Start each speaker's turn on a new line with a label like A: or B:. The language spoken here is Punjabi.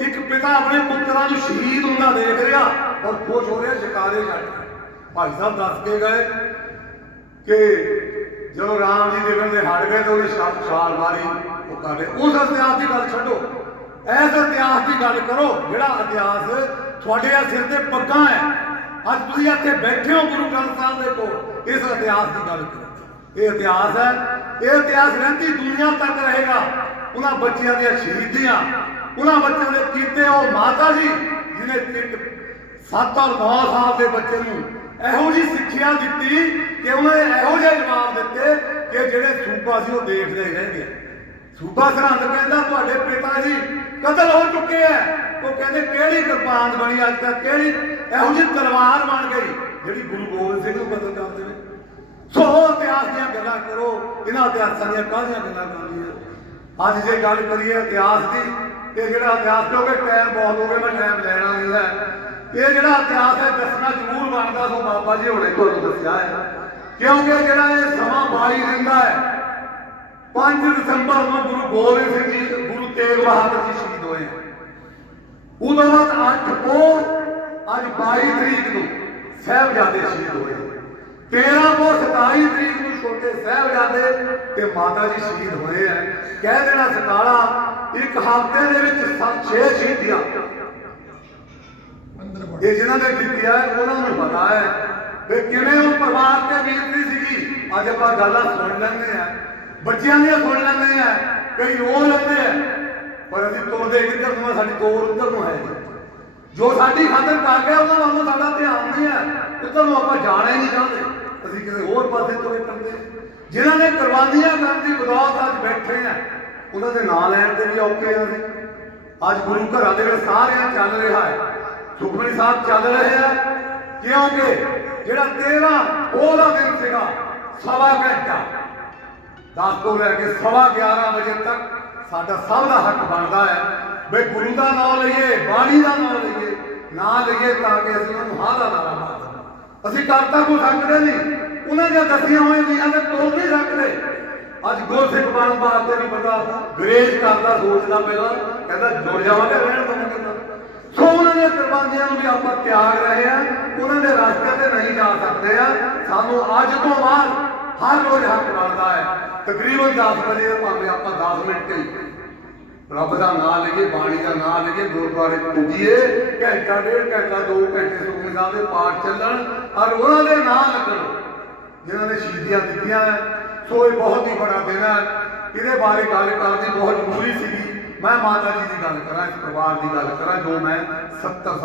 A: ਇੱਕ ਪਿਤਾ ਆਪਣੇ ਪੁੱਤਰਾਂ ਨੂੰ ਸ਼ਹੀਦ ਹੁੰਦਾ ਦੇਖ ਰਿਹਾ ਔਰ ਖੁਸ਼ ਹੋ ਰਿਹਾ, ਸ਼ਿਕਾਰੇ ਛੱਡ ਭਾਈ ਸਾਹਿਬ ਦੱਸ ਕੇ ਗਏ ਕਿ ਜਦੋਂ ਰਾਮ ਜੀ ਦੇਖਣ ਦੇ ਹਟ ਗਏ ਤਾਂ ਉਹਨੇ ਛਾਲ ਮਾਰੀ, ਉਹ ਕਰਦੇ ਉਸ ਇਤਿਹਾਸ ਦੀ ਗੱਲ ਛੱਡੋ। ਐਸ ਇਤਿਹਾਸ ਦੀ ਗੱਲ ਕਰੋ, ਜਿਹੜਾ ਇਤਿਹਾਸ ਤੁਹਾਡੇ ਆ ਸਿਰ ਤੇ ਪੱਗਾਂ ਹੈ। ਅੱਜ ਤੁਸੀਂ ਇੱਥੇ ਬੈਠੇ ਹੋ ਗੁਰੂ ਗ੍ਰੰਥ ਸਾਹਿਬ ਦੇ ਕੋਲ, ਇਸ ਇਤਿਹਾਸ ਦੀ ਗੱਲ ਕਰੋ। ਇਹ ਇਤਿਹਾਸ ਹੈ, ਇਹ ਇਤਿਹਾਸ ਰਹਿੰਦੀ ਦੁਨੀਆ ਤੱਕ ਰਹੇਗਾ। ਉਹਨਾਂ ਬੱਚਿਆਂ ਦੀਆਂ ਸ਼ਹੀਦੀਆਂ ਉਹਨਾਂ ਬੱਚਿਆਂ ਦੇ ਕੀਤੇ ਉਹ ਮਾਤਾ ਜੀ, ਜਿਹਨੇ ਇੱਕ 7 ਔਰ 9 ਸਾਲ ਦੇ ਬੱਚੇ ਨੂੰ ਇਹੋ ਜੀ ਸਿੱਖਿਆ ਦਿੱਤੀ ਕਿ ਉਹਨੇ ਇਹੋ ਜਿਹੇ ਜਵਾਬ ਦਿੱਤੇ ਕਿ ਜਿਹੜੇ ਸੂਬਾ ਸੀ ਉਹ ਦੇਖਦੇ ਰਹਿ ਗਏ ਸੂਬਾ ਸਰਹੰਦ ਕਹਿੰਦਾ, ਤੁਹਾਡੇ ਪਿਤਾ ਜੀ ਕਤਲ ਹੋ ਚੁੱਕੇ ਐ। ਉਹ ਕਹਿੰਦੇ, ਕਿਹੜੀ ਕਿਰਪਾਨ ਬਣੀ ਅੱਜ ਤੱਕ? ਕਿਹੜੀ ਇਹੋ ਜਿਹੀ ਤਲਵਾਰ ਬਣ ਗਈ? ਜਿਹੜੀ ਗੁਰੂ ਗੋਬਿੰਦ ਸਿੰਘ ਨੂੰ ਕਤਲ ਕਰ ਦੇਵੇ। ਸੋ ਇਤਿਹਾਸ ਦੀਆਂ ਗੱਲਾਂ ਕਰੋ, ਇਹਨਾਂ ਇਤਿਹਾਸਾਂ ਦੀਆਂ ਕਾਹਦੀਆਂ ਗੱਲਾਂ ਕਰਨੀਆਂ ਅੱਜ ਜੇ ਗੱਲ ਕਰੀਏ ਇਤਿਹਾਸ ਦੀ ਤੇ ਜਿਹੜਾ ਇਤਿਹਾਸ ਕਿਉਂਕਿ ਟਾਈਮ ਬਹੁਤ ਹੋ ਗਿਆ ਮੈਂ ਟਾਈਮ ਲੈਣਾ ਨਹੀਂ ਹੈ ਇਹ ਜਿਹੜਾ ਇਤਿਹਾਸ ਹੈ, ਦੱਸਣਾ ਜ਼ਰੂਰ ਬਣਦਾ, ਸੋ ਬਾਬਾ ਜੀ ਹੁਣੇ ਤੁਹਾਨੂੰ ਦੱਸਿਆ ਹੈ। ਕਿਉਂਕਿ ਜਿਹੜਾ ਇਹ ਸਮਾਂ ਬਾਈ ਦਿੰਦਾ ਹੈ 5 ਦਸੰਬਰ ਨੂੰ ਗੁਰੂ ਗੋਬਿੰਦ ਸਿੰਘ ਜੀ, ਗੁਰੂ ਤੇਗ ਬਹਾਦਰ ਜੀ ਸ਼ਹੀਦ ਹੋਏ। ਉਦੋਂ ਬਾਅਦ 8 ਪੋ ਅੱਜ 22 ਤਰੀਕ ਨੂੰ ਸਾਹਿਬਜ਼ਾਦੇ ਸ਼ਹੀਦ ਹੋਏ। 13 ਪੋ 27 ਤਰੀਕ ਨੂੰ ਛੋਟੇ ਸਾਹਿਬਜ਼ਾਦੇ ਤੇ ਮਾਤਾ ਜੀ ਸ਼ਹੀਦ ਹੋਏ ਆ। ਕਹਿ ਦੇਣਾ ਸਕਾਲਾ ਇੱਕ ਹਫ਼ਤੇ ਦੇ ਵਿੱਚ 6 ਸ਼ਹੀਦੀਆਂ। ਇਹ ਜਿਨ੍ਹਾਂ ਨੇ ਦਿੱਤੀਆਂ ਉਹਨਾਂ ਨੂੰ ਪਤਾ ਹੈ ਕਿ ਕਿਵੇਂ ਉਹ ਪਰਿਵਾਰ ਤੇ ਬੀਤਦੀ ਸੀਗੀ। ਅੱਜ ਆਪਾਂ ਗੱਲਾਂ ਸੁਣ ਲੈਂਦੇ ਆ। ਬੱਚਿਆਂ ਦੀਆਂ ਸੁਣ ਲੈਂਦੇ ਆ। ਕਈ ਰੋ ਲੈਂਦੇ ਆ। ਪਰ ਅਸੀਂ ਤੁਰਦੇ ਕਿੱਧਰ ਨੂੰ ਆ, ਸਾਡੀ ਤੋਰ ਉੱਧਰ ਨੂੰ ਹੈ ਜੋ ਸਾਡੀ ਖਾਤਰ ਕਰ ਗਿਆ ਉਹਨਾਂ ਵੱਲੋਂ ਸਾਡਾ ਧਿਆਨ ਨਹੀਂ ਹੈ। ਉੱਧਰ ਨੂੰ ਆਪਾਂ ਜਾਣਾ ਹੀ ਨਹੀਂ ਚਾਹੁੰਦੇ। ਅਸੀਂ ਕਿਸੇ ਹੋਰ ਪਾਸੇ ਤੁਰੇ ਫਿਰਦੇ। ਜਿਨ੍ਹਾਂ ਨੇ ਕੁਰਬਾਨੀਆਂ ਕਰਨ ਦੀ ਬਦੌਲਤ ਅੱਜ ਬੈਠੇ ਆ, ਉਹਨਾਂ ਦੇ ਨਾਂ ਲੈਣ ਤੇ ਵੀ ਔਕੇ ਆ ਅਸੀਂ। ਅੱਜ ਗੁਰੂ ਘਰਾਂ ਦੇ ਵਿੱਚ ਸਾਰਿਆਂ ਚੱਲ ਰਿਹਾ ਹੈ। ਸੁਖਮਨੀ ਸਾਹਿਬ ਚੱਲ ਰਹੇ ਆ। ਕਿਉਂਕਿ ਜਿਹੜਾ 13 ਉਹਦਾ ਦਿਨ ਸੀਗਾ, ਸਵਾ ਘੰਟਾ। 10 ਤੋਂ ਲੈ ਕੇ ਸਵਾ 11 ਵਜੇ ਤੱਕ ਸਾਡਾ ਸਭ ਦਾ ਹੱਕ ਬਣਦਾ ਹੈ। ਵੀ ਗੁਰੂ ਦਾ ਨਾਮ ਲਈਏ, ਬਾਣੀ ਦਾ ਨਾਮ ਲਈਏ, ਨਾ ਲਈਏ ਤਾਂ ਕਿ ਅਸੀਂ ਉਹਨੂੰ ਹਾਂ ਦਾ ਨਾਰਾ ਮਾਰ ਅਸੀਂ ਕਰਤਾ ਕੋ ਸਕਦੇ ਨਹੀਂ। ਉਹਨਾਂ ਦੀਆਂ ਦੱਸੀਆਂ ਹੋਈਆਂ ਨੀਆਂ ਤੇ ਤੋੜ ਨਹੀਂ ਸਕਦੇ ਅੱਜ ਗੁਰਸਿੱਖ ਬਣਨ ਵਾਸਤੇ ਵੀ ਪਤਾ ਗਰੇਜ ਕਰਦਾ ਸੋਚਦਾ ਪਹਿਲਾਂ, ਕਹਿੰਦਾ ਜੁੜ ਜਾਵਾਂਗੇ ਰਹਿਣ ਤੋਂ ਕਹਿੰਦਾ ਸੋ ਉਹਨਾਂ ਦੇ ਕੁਰਬਾਨੀਆਂ ਨੂੰ ਵੀ ਆਪਾਂ ਤਿਆਗ ਰਹੇ ਆ ਉਹਨਾਂ ਦੇ ਰਸਤੇ ਤੇ ਨਹੀਂ ਜਾ ਸਕਦੇ ਆ ਸਾਨੂੰ ਅੱਜ ਤੋਂ ਬਾਅਦ ਹਰ ਰੋਜ਼ ਹੱਕ ਬਣਦਾ ਹੈ। ਤਕਰੀਬਨ 10 ਵਜੇ ਭਾਵੇਂ ਆਪਾਂ 10 ਮਿੰਟ ਹੀ ਰੱਬ ਦਾ ਨਾਮ ਲਈਏ ਬਾਣੀ ਦਾ ਨਾਮ ਲਈਏ ਗੁਰਦੁਆਰੇ ਪੁੱਜੀਏ, ਘੰਟਾ ਡੇਢ ਘੰਟਾ, ਦੋ ਘੰਟੇ ਸੁਖਮਨੀ ਸਾਹਿਬ ਦੇ ਪਾਠ ਚੱਲਣ ਔਰ ਉਹਨਾਂ ਦੇ ਨਾਮ ਲੱਗਣ, ਜਿਨ੍ਹਾਂ ਨੇ ਸ਼ਹੀਦੀਆਂ ਦਿੱਤੀਆਂ ਹੈ। ਸੋ ਇਹ ਬਹੁਤ ਹੀ ਬੜਾ ਦਿਨ ਹੈ ਇਹਦੇ ਬਾਰੇ ਗੱਲ ਕਰਨੀ ਬਹੁਤ ਜ਼ਰੂਰੀ ਸੀਗੀ ਮੈਂ ਮਾਤਾ ਜੀ ਦੀ ਗੱਲ ਕਰਾਂ, ਇਸ ਪਰਿਵਾਰ ਦੀ ਗੱਲ ਕਰਾਂ, ਜੋ ਮੈਂ 70